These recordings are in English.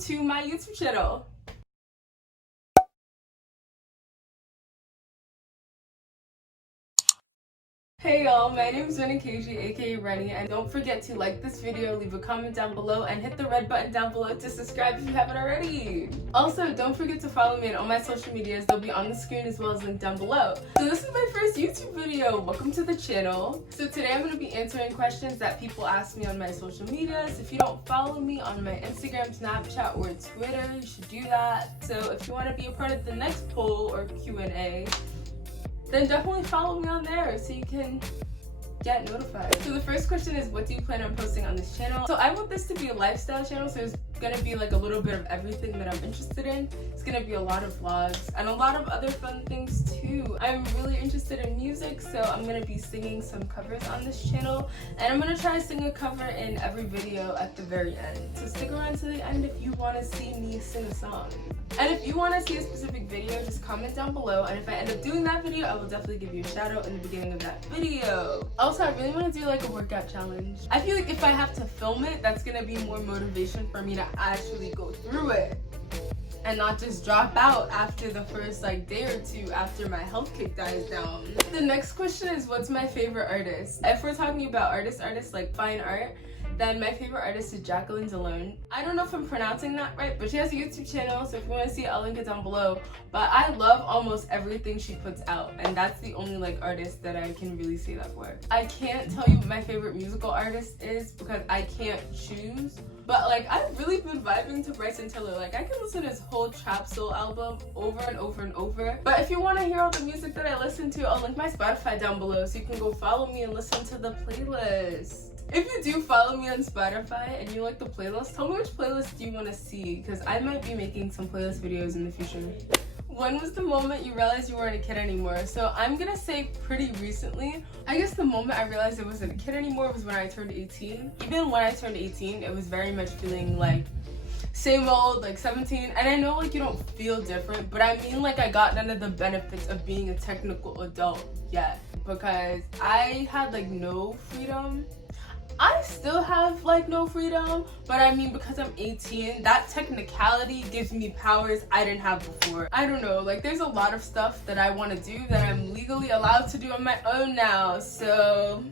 to my YouTube channel. Hey y'all, my name is Renikeji, aka Rennie, and don't forget to like this video, leave a comment down below, and hit the red button down below to subscribe if you haven't already. Also, don't forget to follow me on all my social medias. They'll be on the screen as well as linked down below. So this is my first YouTube video. Welcome to the channel. So today I'm going to be answering questions that people ask me on my social medias. If you don't follow me on my Instagram, Snapchat, or Twitter, you should do that. So if you want to be a part of the next poll or Q&A, then definitely follow me on there so you can get notified. So the first question is, what do you plan on posting on this channel? So I want this to be a lifestyle channel, so it's gonna be like a little bit of everything that I'm interested in. It's gonna be a lot of vlogs and a lot of other fun things too. I'm really interested in music, so I'm gonna be singing some covers on this channel, and I'm gonna try to sing a cover in every video at the very end. So stick around to the end if you wanna see me sing a song. And if you want to see a specific video, just comment down below, and if I end up doing that video, I will definitely give you a shout out in the beginning of that video. Also, I really want to do like a workout challenge. I feel like if I have to film it, that's gonna be more motivation for me to actually go through it and not just drop out after the first like day or two after my health kick dies down. The next question is, what's my favorite artist? If we're talking about artists like fine art, then my favorite artist is Jacqueline Delone. I don't know if I'm pronouncing that right, but she has a YouTube channel, so if you want to see it, I'll link it down below. But I love almost everything she puts out, and that's the only like artist that I can really say that for. I can't tell you what my favorite musical artist is because I can't choose. But like, I've really been vibing to Bryson Tiller. Like, I can listen to his whole Trap Soul album over and over and over. But if you want to hear all the music that I listen to, I'll link my Spotify down below so you can go follow me and listen to the playlist. If you do follow me on Spotify and you like the playlist, tell me which playlist do you want to see, because I might be making some playlist videos in the future. When was the moment you realized you weren't a kid anymore? So I'm gonna say pretty recently. I guess the moment I realized I wasn't a kid anymore was when I turned 18. Even when I turned 18, it was very much feeling like same old, like 17. And I know like you don't feel different, but I mean like I got none of the benefits of being a technical adult yet, because I had like no freedom. I still have like no freedom, but I mean, because I'm 18, that technicality gives me powers I didn't have before. I don't know, like there's a lot of stuff that I want to do that I'm legally allowed to do on my own now, so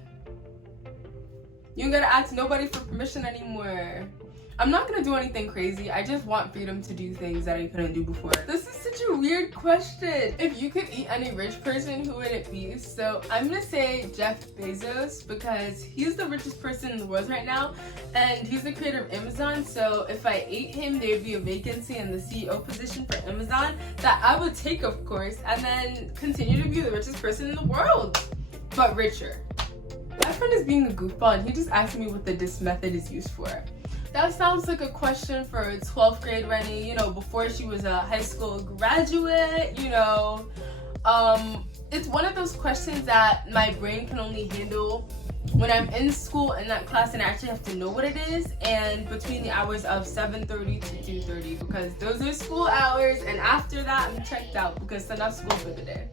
you ain't gotta ask nobody for permission anymore. I'm not gonna do anything crazy. I just want freedom to do things that I couldn't do before. This is such a weird question. If you could eat any rich person, who would it be? So I'm gonna say Jeff Bezos, because he's the richest person in the world right now, and he's the creator of Amazon. So if I ate him, there'd be a vacancy in the CEO position for Amazon that I would take, of course, and then continue to be the richest person in the world, but richer. My friend is being a goofball, and he just asked me what the DISC method is used for. That sounds like a question for 12th grade Rennie, you know, before she was a high school graduate, you know. It's one of those questions that my brain can only handle when I'm in school in that class and I actually have to know what it is, and between the hours of 7:30 to 2:30, because those are school hours, and after that I'm checked out because it's enough school for the day.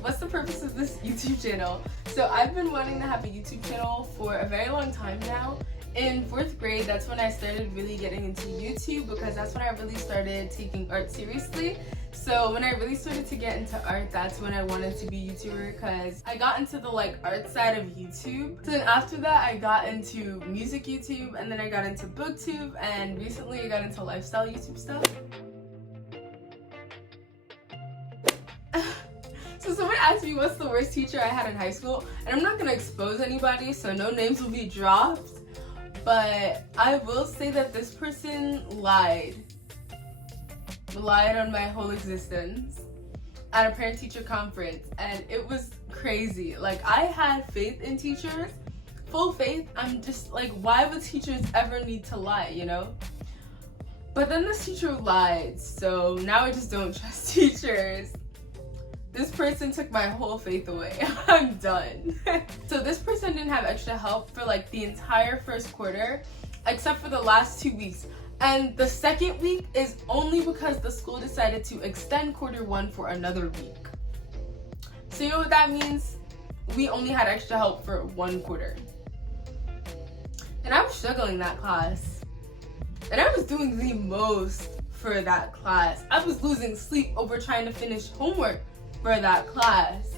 What's the purpose of this YouTube channel? So I've been wanting to have a YouTube channel for a very long time now. In 4th grade, that's when I started really getting into YouTube, because that's when I really started taking art seriously. So when I really started to get into art, that's when I wanted to be a YouTuber, because I got into the like art side of YouTube. So then after that, I got into music YouTube, and then I got into booktube, and recently I got into lifestyle YouTube stuff. So someone asked me what's the worst teacher I had in high school, and I'm not gonna expose anybody, so no names will be dropped. But I will say that this person lied on my whole existence at a parent-teacher conference, and it was crazy. Like, I had faith in teachers, full faith. I'm just like, why would teachers ever need to lie, you know? But then this teacher lied, so now I just don't trust teachers. This person took my whole faith away. I'm done. So this person didn't have extra help for like the entire first quarter, except for the last 2 weeks. And the second week is only because the school decided to extend quarter 1 for another week. So you know what that means? We only had extra help for 1 quarter. And I was struggling that class. And I was doing the most for that class. I was losing sleep over trying to finish homework for that class.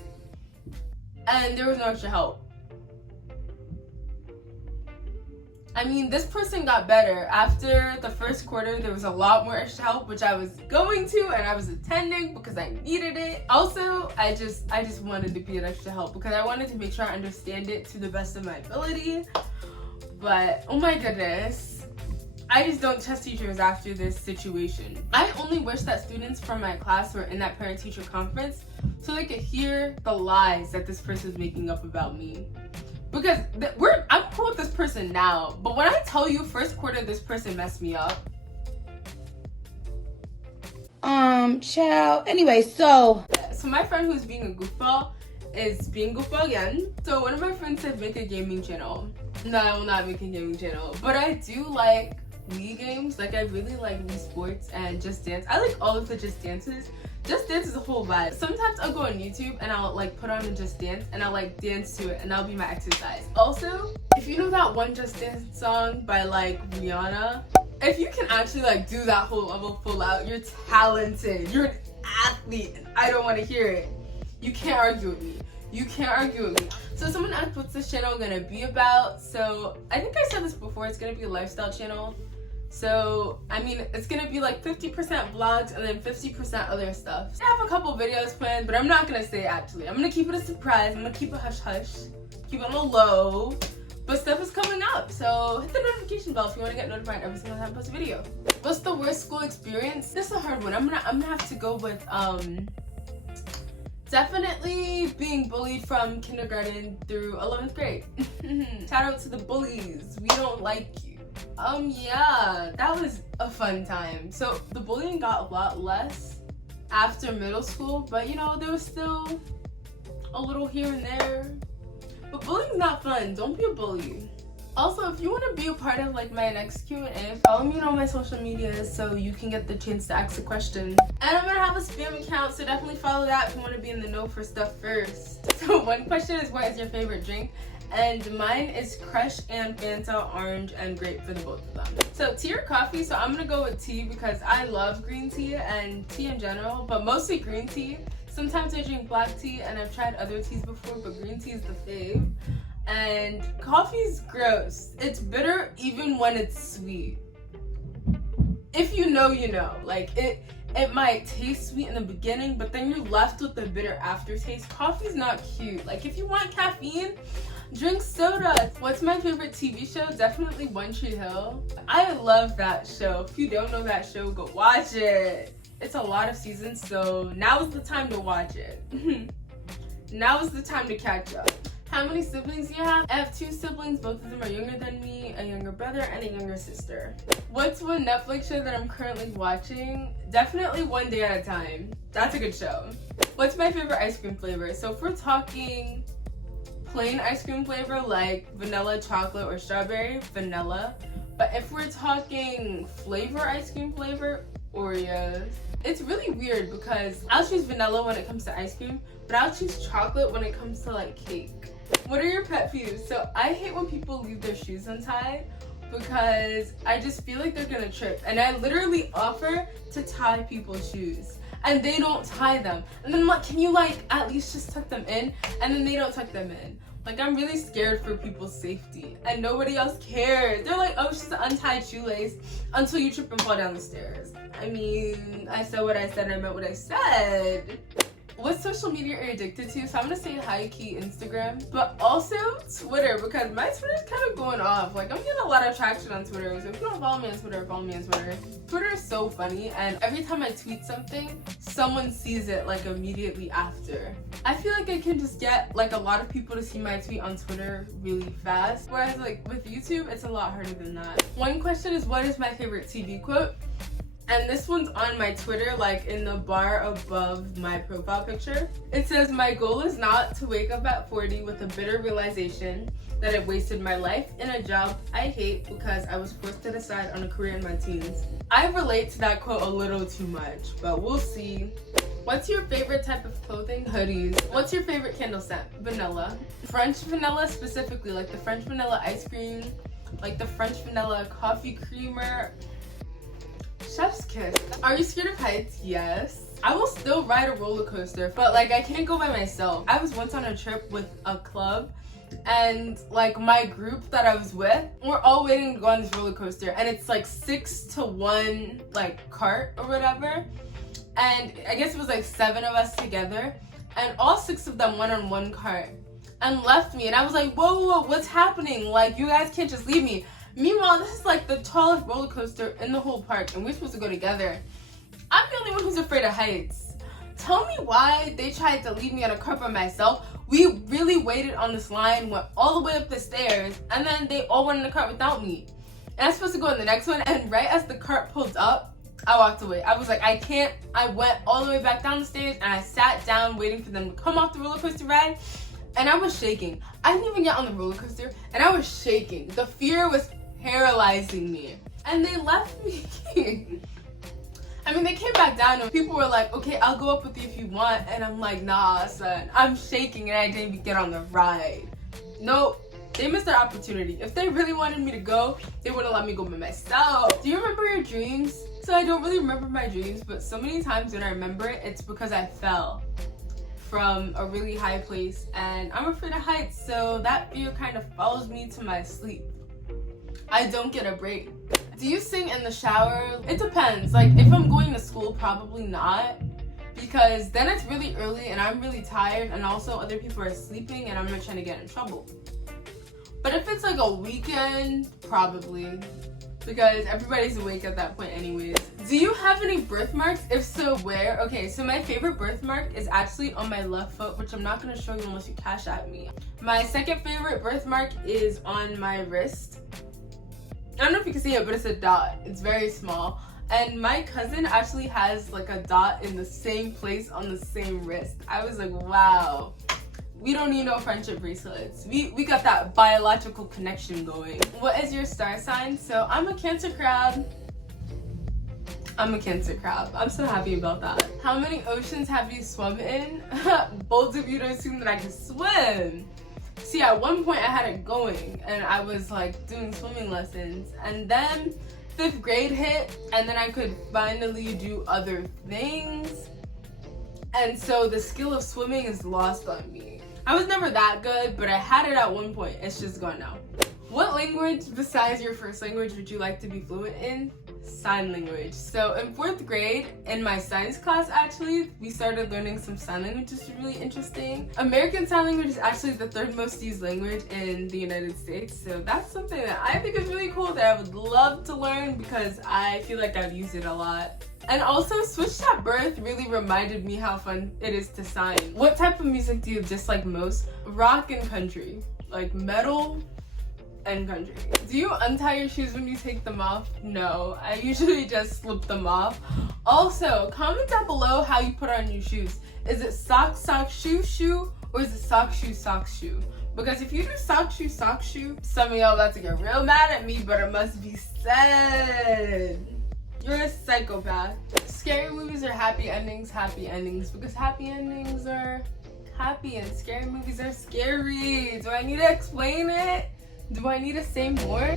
And there was no extra help. I mean, this person got better. After the first quarter, there was a lot more extra help, which I was going to and I was attending because I needed it. Also, I just wanted to be an extra help because I wanted to make sure I understand it to the best of my ability. But, oh my goodness, I just don't trust teachers after this situation. I only wish that students from my class were in that parent-teacher conference so they could hear the lies that this person is making up about me. Because I'm cool with this person now, but when I tell you first quarter this person messed me up. Child. Anyway, so my friend who's being a goofball is being goofball again. So one of my friends said make a gaming channel. No, I will not make a gaming channel, but I do like Wii games. Like I really like Wii Sports and Just Dance. I like all of the Just Dances. Just Dance is a whole vibe. Sometimes I'll go on YouTube and I'll like put on a Just Dance and I'll like dance to it and that'll be my exercise. Also, if you know that one Just Dance song by like Rihanna, if you can actually like do that whole level full out, you're talented. You're an athlete and I don't want to hear it. You can't argue with me. You can't argue with me. So someone asked what's this channel gonna be about. So I think I said this before, it's gonna be a lifestyle channel. So, I mean, it's gonna be like 50% vlogs and then 50% other stuff. I have a couple videos planned, but I'm not gonna say it actually. I'm gonna keep it a surprise. I'm gonna keep it hush-hush. Keep it on the low. But stuff is coming up, so hit the notification bell if you wanna get notified every single time I post a video. What's the worst school experience? This is a hard one. I'm gonna have to go with, definitely being bullied from kindergarten through 11th grade. Shout out to the bullies. We don't like you. Yeah, that was a fun time. So the bullying got a lot less after middle school, but you know, there was still a little here and there. But bullying's not fun. Don't be a bully. Also, if you want to be a part of like my next Q&A, follow me on all my social medias so you can get the chance to ask a question. And I'm gonna have a spam account, so definitely follow that if you want to be in the know for stuff first. So one question is, what is your favorite drink? And mine is Crush and Fanta, orange and grape for the both of them. So tea or coffee? So I'm gonna go with tea because I love green tea and tea in general, but mostly green tea. Sometimes I drink black tea and I've tried other teas before, but green tea is the fave. And coffee's gross. It's bitter even when it's sweet. If you know, you know. Like it might taste sweet in the beginning, but then you're left with the bitter aftertaste. Coffee's not cute. Like if you want caffeine, drink soda. What's my favorite TV show? Definitely One Tree Hill. I love that show. If you don't know that show, go watch it. It's a lot of seasons, so now is the time to watch it. Now is the time to catch up. How many siblings do you have? I have 2 siblings. Both of them are younger than me, a younger brother and a younger sister. What's one Netflix show that I'm currently watching? Definitely One Day at a Time. That's a good show. What's my favorite ice cream flavor? So if we're talking plain ice cream flavor like vanilla, chocolate, or strawberry, vanilla. But if we're talking flavor ice cream flavor, Oreos. It's really weird because I'll choose vanilla when it comes to ice cream, but I'll choose chocolate when it comes to like cake. What are your pet peeves? So I hate when people leave their shoes untied because I just feel like they're gonna trip. And I literally offer to tie people's shoes and they don't tie them. And then I'm like, can you like at least just tuck them in? And then they don't tuck them in. Like I'm really scared for people's safety and nobody else cares. They're like, oh, she's an untied shoelace until you trip and fall down the stairs. I mean, I said what I said and I meant what I said. What social media are you addicted to? So I'm gonna say high-key Instagram, but also Twitter because my Twitter's kind of going off. Like I'm getting a lot of traction on Twitter. So if you don't follow me on Twitter, follow me on Twitter. Twitter is so funny and every time I tweet something, someone sees it like immediately after. I feel like I can just get like a lot of people to see my tweet on Twitter really fast. Whereas like with YouTube, it's a lot harder than that. One question is, what is my favorite TV quote? And this one's on my Twitter, like in the bar above my profile picture. It says, my goal is not to wake up at 40 with a bitter realization that I've wasted my life in a job I hate because I was forced to decide on a career in my teens. I relate to that quote a little too much, but we'll see. What's your favorite type of clothing? Hoodies. What's your favorite candle scent? Vanilla. French vanilla specifically, like the French vanilla ice cream, like the French vanilla coffee creamer. Chef's kiss. Are you scared of heights? Yes. I will still ride a roller coaster, but like I can't go by myself. I was once on a trip with a club, and like my group that I was with, we're all waiting to go on this roller coaster, and it's like 6-to-1 like cart or whatever, and I guess it was like 7 of us together, and all 6 of them went on one cart and left me, and I was like, whoa, what's happening? Like, you guys can't just leave me. Meanwhile, this is like the tallest roller coaster in the whole park, and we're supposed to go together. I'm the only one who's afraid of heights. Tell me why they tried to leave me on a cart by myself. We really waited on this line, went all the way up the stairs, and then they all went in the cart without me. And I was supposed to go in the next one, and right as the cart pulled up, I walked away. I was like, I can't. I went all the way back down the stairs, and I sat down waiting for them to come off the roller coaster ride, and I was shaking. I didn't even get on the roller coaster, and I was shaking. The fear was paralyzing me, and they left me. I mean, they came back down and people were like, okay, I'll go up with you if you want. And I'm like, nah, son, I'm shaking and I didn't even get on the ride. Nope, they missed their opportunity. If they really wanted me to go, they wouldn't let me go by myself. Do you remember your dreams? So I don't really remember my dreams, but so many times when I remember it, it's because I fell from a really high place and I'm afraid of heights. So that fear kind of follows me to my sleep. I don't get a break. Do you sing in the shower? It depends. Like, if I'm going to school, probably not. Because then it's really early and I'm really tired, and also other people are sleeping and I'm not trying to get in trouble. But if it's like a weekend, probably. Because everybody's awake at that point anyways. Do you have any birthmarks? If so, where? Okay, so my favorite birthmark is actually on my left foot, which I'm not going to show you unless you cash at me. My second favorite birthmark is on my wrist. I don't know if you can see it, but it's a dot. It's very small. And my cousin actually has like a dot in the same place on the same wrist. I was like, wow. We don't need no friendship bracelets. We got that biological connection going. What is your star sign? So I'm a Cancer crab. I'm a Cancer crab. I'm so happy about that. How many oceans have you swum in? Bold of you to assume that I can swim. See, at one point I had it going and I was like doing swimming lessons, and then 5th grade hit and then I could finally do other things, and so the skill of swimming is lost on me. I was never that good, but I had it at one point. It's just gone now. What language besides your first language would you like to be fluent in? Sign language. So in 4th grade, in my science class actually, we started learning some sign language, which is really interesting. American Sign Language is actually the 3rd most used language in the United States. So that's something that I think is really cool that I would love to learn because I feel like I'd use it a lot. And also, Switched at Birth really reminded me how fun it is to sign. What type of music do you dislike most? Rock and country. Like metal and country. Do you untie your shoes when you take them off? No, I usually just slip them off. Also, comment down below how you put on your shoes. Is it sock, sock, shoe, shoe, or is it sock, shoe, sock, shoe? Because if you do sock, shoe, some of y'all about to get real mad at me, but it must be said. You're a psychopath. Scary movies are happy endings, because happy endings are happy and scary movies are scary. Do I need to explain it? Do I need to say more?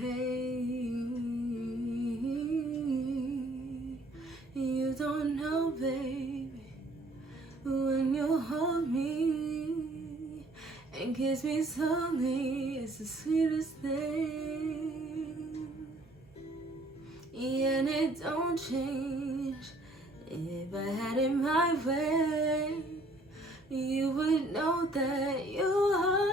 Hey, you don't know, baby, when you hold me and kiss me slowly, it's the sweetest thing. And it don't change. If I had it my way, you would know that you are.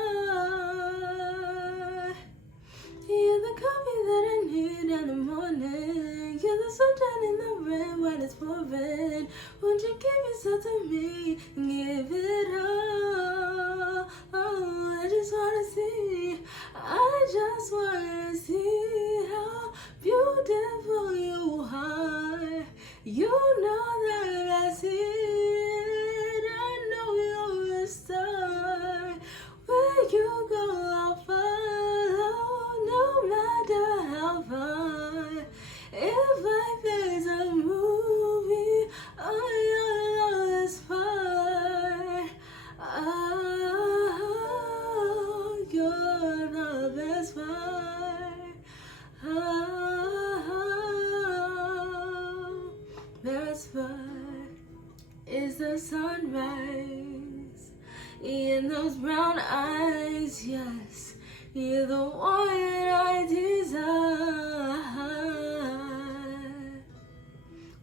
You're the coffee that I need in the morning. You're the sunshine in the rain when it's pouring. Won't you give yourself to me? Give it all. Oh, I just wanna see how beautiful you are. You know that I see it. I know you're a star. Where you go, I'll follow, no matter how far. If I whisper is the sunrise in those brown eyes. Yes, you're the one I desire.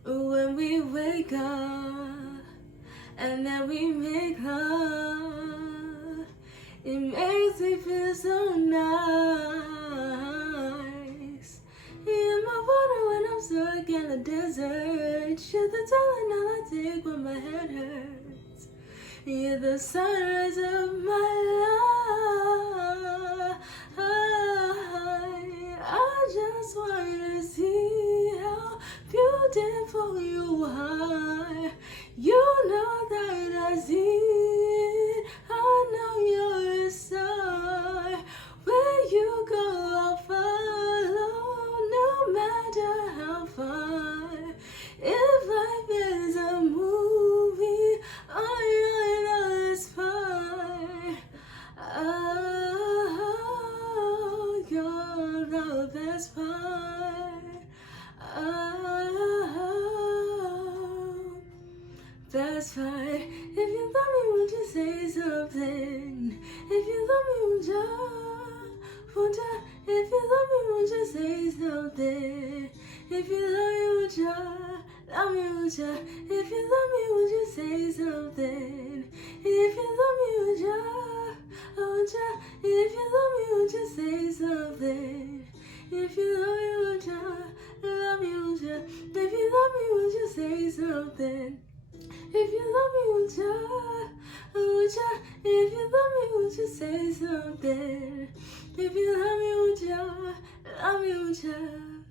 When we wake up and then we make love, it makes me feel so nice. You're my water when I'm stuck in the desert. You're the Tylenol I take when my head hurts. You're the sunrise of my life. I just wanna see how beautiful you are. You know that I see it. I know you're a star. Where you go, I'll follow, no matter how far. If life is a movie, oh, you're the best part. Oh, you're the best part. Oh, best part. If you love me, won't you say something? If you love me, won't you? If you love me, won't you say something? If you love me, won't you? Love me, won't you? If you love me, won't you say something? If you love me, won't you? Won't you? If you love me, won't you say something? If you love me, won't you? Love me, won't you? If you love me, won't you say something? If you love me, won't you? Won't you? If you love me, won't you say something? If you love me, won't you? Love me, won't you?